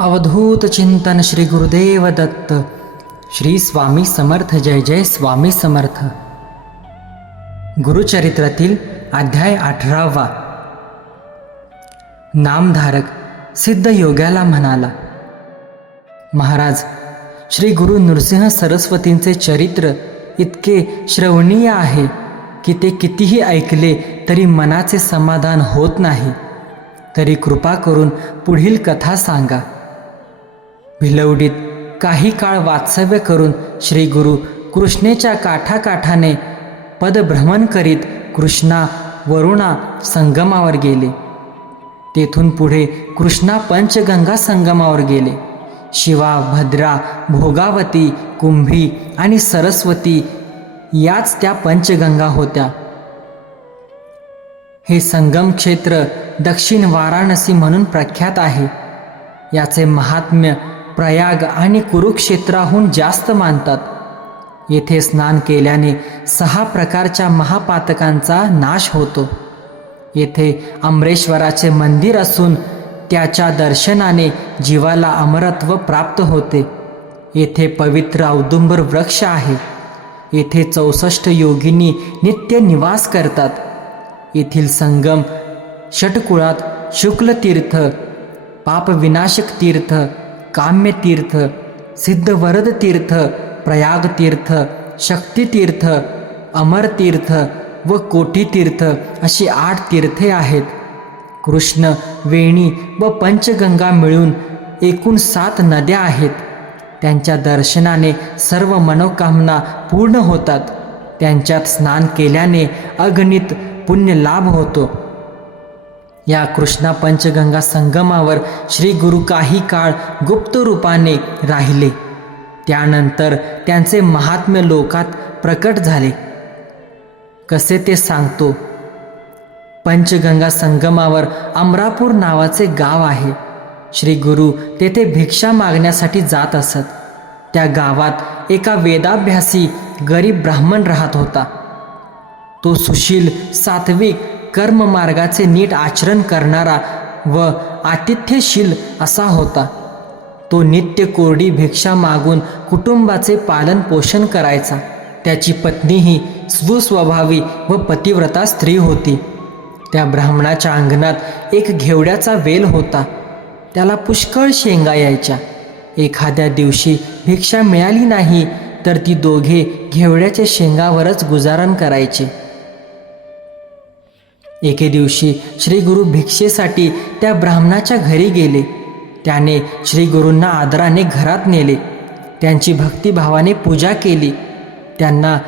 अवधूत चिंतन श्री गुरुदेव दत्त. श्री स्वामी समर्थ. जय जय स्वामी समर्थ. गुरुचरित्रातील अध्याय 18. नामधारक सिद्ध योग्याला म्हणाला, महाराज, श्री गुरु नृसिंह सरस्वतींचे चरित्र इतके श्रवणीय आहे की ते कितीही ऐकले तरी मनाचे समाधान होत नाही. तरी कृपा करून पुढील कथा सांगा. भिलवडीत काही काळ वात्सव्य करून श्री गुरु कृष्णेच्या काठाकाठाने पदभ्रमण करीत कृष्णा वरुणा संगमावर गेले. तेथून पुढे कृष्णा पंचगंगा संगमावर गेले. शिवा, भद्रा, भोगावती, कुंभी आणि सरस्वती याच त्या पंचगंगा होत्या. हे संगम क्षेत्र दक्षिण वाराणसी म्हणून प्रख्यात आहे. याचे महात्म्य प्रयाग आणि कुरुक्षेत्राहून जास्त मानतात. येथे स्नान केल्याने 6 प्रकारच्या महापातकांचा नाश होतो. येथे अमरेश्वराचे मंदिर असून त्याच्या दर्शनाने जीवाला अमरत्व प्राप्त होते. येथे पवित्र औदुंबर वृक्ष आहे. येथे 64 योगिनी नित्य निवास करतात. येथील संगम षटकुळात शुक्लतीर्थ, पापविनाशक तीर्थ, काम्यतीर्थ, सिद्धवरद तीर्थ, प्रयागतीर्थ, शक्तितीर्थ, अमरतीर्थ व कोटीतीर्थ अशी 8 तीर्थे आहेत. कृष्ण, वेणी व पंचगंगा मिळून एकूण 7 नद्या आहेत. त्यांच्या दर्शनाने सर्व मनोकामना पूर्ण होतात. त्यांच्यात स्नान केल्याने अगणित पुण्य लाभ होतो. या कृष्णा पंचगंगा संगमावर श्री गुरु काही काळ गुप्त रूपाने राहिले. त्यानंतर त्यांचे महात्म्य लोकात प्रकट झाले. कसे ते सांगतो. पंचगंगा संगमावर अमरापूर नावाचे गाव आहे. श्री गुरु तेथे भिक्षा मागण्यासाठी जात असत. त्या गावात एका वेदाभ्यासी गरीब ब्राह्मण राहत होता. तो सुशील, सात्विक, कर्ममार्गाचे नीट आचरण करणारा व आतिथ्यशील असा होता. तो नित्य कोरडी भिक्षा मागून कुटुंबाचे पालन पोषण करायचा. त्याची पत्नीही सुस्वभावी व पतिव्रता स्त्री होती. त्या ब्राह्मणाच्या अंगणात एक घेवड्याचा वेल होता. त्याला पुष्कळ शेंगा यायच्या. एखाद्या दिवशी भिक्षा मिळाली नाही तर ती दोघे घेवड्याच्या शेंगावरच गुजारण करायचे. एके दिवशी श्री गुरु भिक्षेसाठी त्या ब्राह्मणाच्या घरी गेले. त्याने श्री गुरूंना आदराने घरात नेले. त्यांची भक्तिभावाने पूजा केली. त्यांना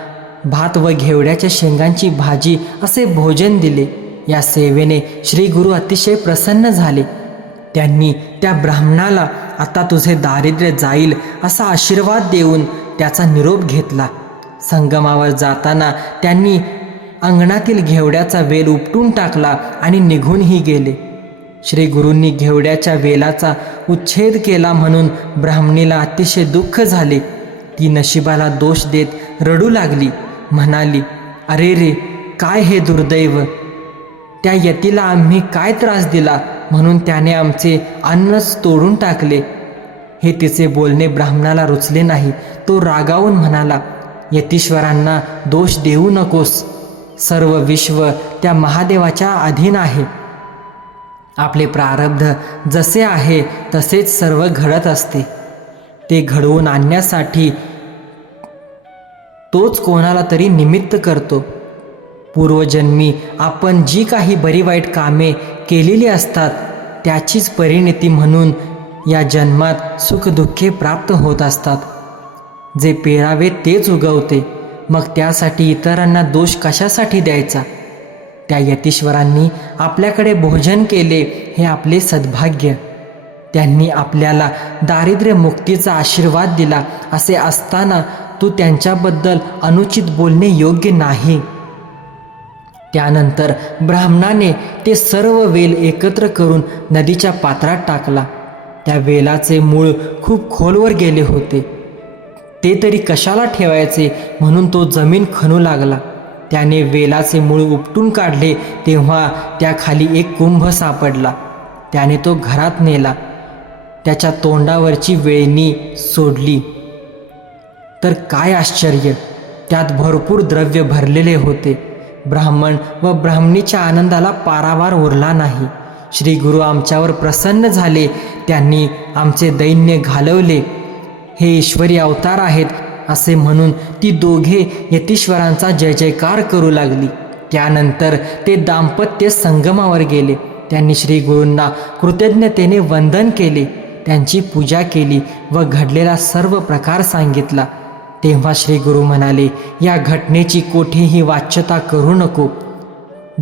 भात व घेवड्याच्या शेंगांची भाजी असे भोजन दिले. या सेवेने श्री गुरु अतिशय प्रसन्न झाले. त्यांनी त्या ब्राह्मणाला आता तुझे दारिद्र्य जाईल असा आशीर्वाद देऊन त्याचा निरोप घेतला. संगमावर जाताना त्यांनी अंगणातील घेवड्याचा वेल उपटून टाकला आणि निघूनही गेले. श्री गुरूंनी घेवड्याच्या वेलाचा उच्छेद केला म्हणून ब्राह्मणीला अतिशय दुःख झाले. ती नशिबाला दोष देत रडू लागली. म्हणाली, अरे रे, काय हे दुर्दैव! त्या यतीला आम्ही काय त्रास दिला म्हणून त्याने आमचे अन्नच तोडून टाकले. हे तिचे बोलणे ब्राह्मणाला रुचले नाही. तो रागावून म्हणाला, यतीश्वरांना दोष देऊ नकोस. सर्व विश्व त्या महादेवाच्या अधीन आहे. आपले प्रारब्ध जसे आहे तसेच सर्व घडत असते. ते घडवून आणण्यासाठी तोच कोणाला तरी निमित्त करतो. पूर्वजन्मी आपण जी काही बरी वाईट कामे केलेली असतात त्याचीच परिणती म्हणून या जन्मात सुखदुःखे प्राप्त होत असतात. जे पेरावे तेच उगवते. मग त्यासाठी इतरांना दोष कशासाठी द्यायचा? त्या यतीश्वरांनी आपल्याकडे भोजन केले हे आपले सद्भाग्य. त्यांनी आपल्याला दारिद्र्य मुक्तीचा आशीर्वाद दिला असे असताना तू त्यांच्याबद्दल अनुचित बोलणे योग्य नाही. त्यानंतर ब्राह्मणाने ते सर्व वेल एकत्र करून नदीच्या पात्रात टाकला. त्या वेलाचे मूळ खूप खोलवर गेले होते. ते तरी कशाला ठेवायचे म्हणून तो जमीन खणू लागला. त्याने वेलाचे मूळ उपटून काढले तेव्हा त्याखाली एक कुंभ सापडला. त्याने तो घरात नेला. त्याच्या तोंडावरची वेळणी सोडली. तर काय आश्चर्य, त्यात भरपूर द्रव्य भरलेले होते. ब्राह्मण व ब्राह्मणीच्या आनंदाला पारावार उरला नाही. श्री गुरु आमच्यावर प्रसन्न झाले. त्यांनी आमचे दैन्य घालवले. हे ईश्वरी अवतार आहेत असे म्हणून ती दोघे यतीश्वरांचा जय जयकार करू लागली. त्यानंतर ते दाम्पत्य संगमावर गेले. त्यांनी श्री गुरूंना कृतज्ञतेने वंदन केले, त्यांची पूजा केली व घडलेला सर्व प्रकार सांगितला. तेव्हा श्री गुरु म्हणाले, या घटनेची कोठेही वाच्यता करू नको.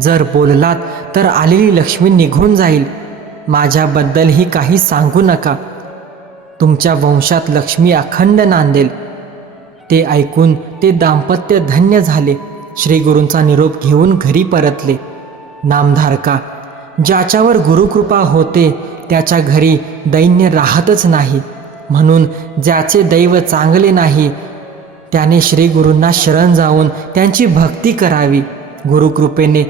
जर बोललात तर आलेली लक्ष्मी निघून जाईल. माझ्याबद्दलही काही सांगू नका. तुमच्या वंशात लक्ष्मी अखंड नांदेल. ते ऐकून ते दाम्पत्य धन्य झाले. श्री गुरूंचा निरोप घेऊन घरी परतले. नामधारका, ज्याच्यावर गुरुकृपा होते त्याच्या घरी दैन्य राहतच नाही. म्हणून ज्याचे दैव चांगले नाही त्याने श्री गुरूंना शरण जाऊन त्यांची भक्ती करावी. गुरुकृपेने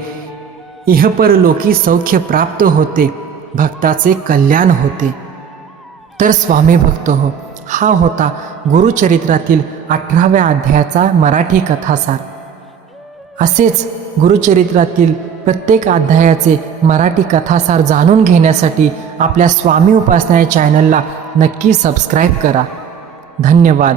इहपरलोकी सौख्य प्राप्त होते, भक्ताचे कल्याण होते. तर स्वामी भक्त हो, हा होता गुरुचरित्रातील 18व्या अध्यायाचा मराठी कथासार. असेच गुरुचरित्रातील प्रत्येक अध्यायाचे मराठी कथासार जाणून घेण्यासाठी आपल्या स्वामी उपासना या चॅनलला नक्की सबस्क्राईब करा. धन्यवाद.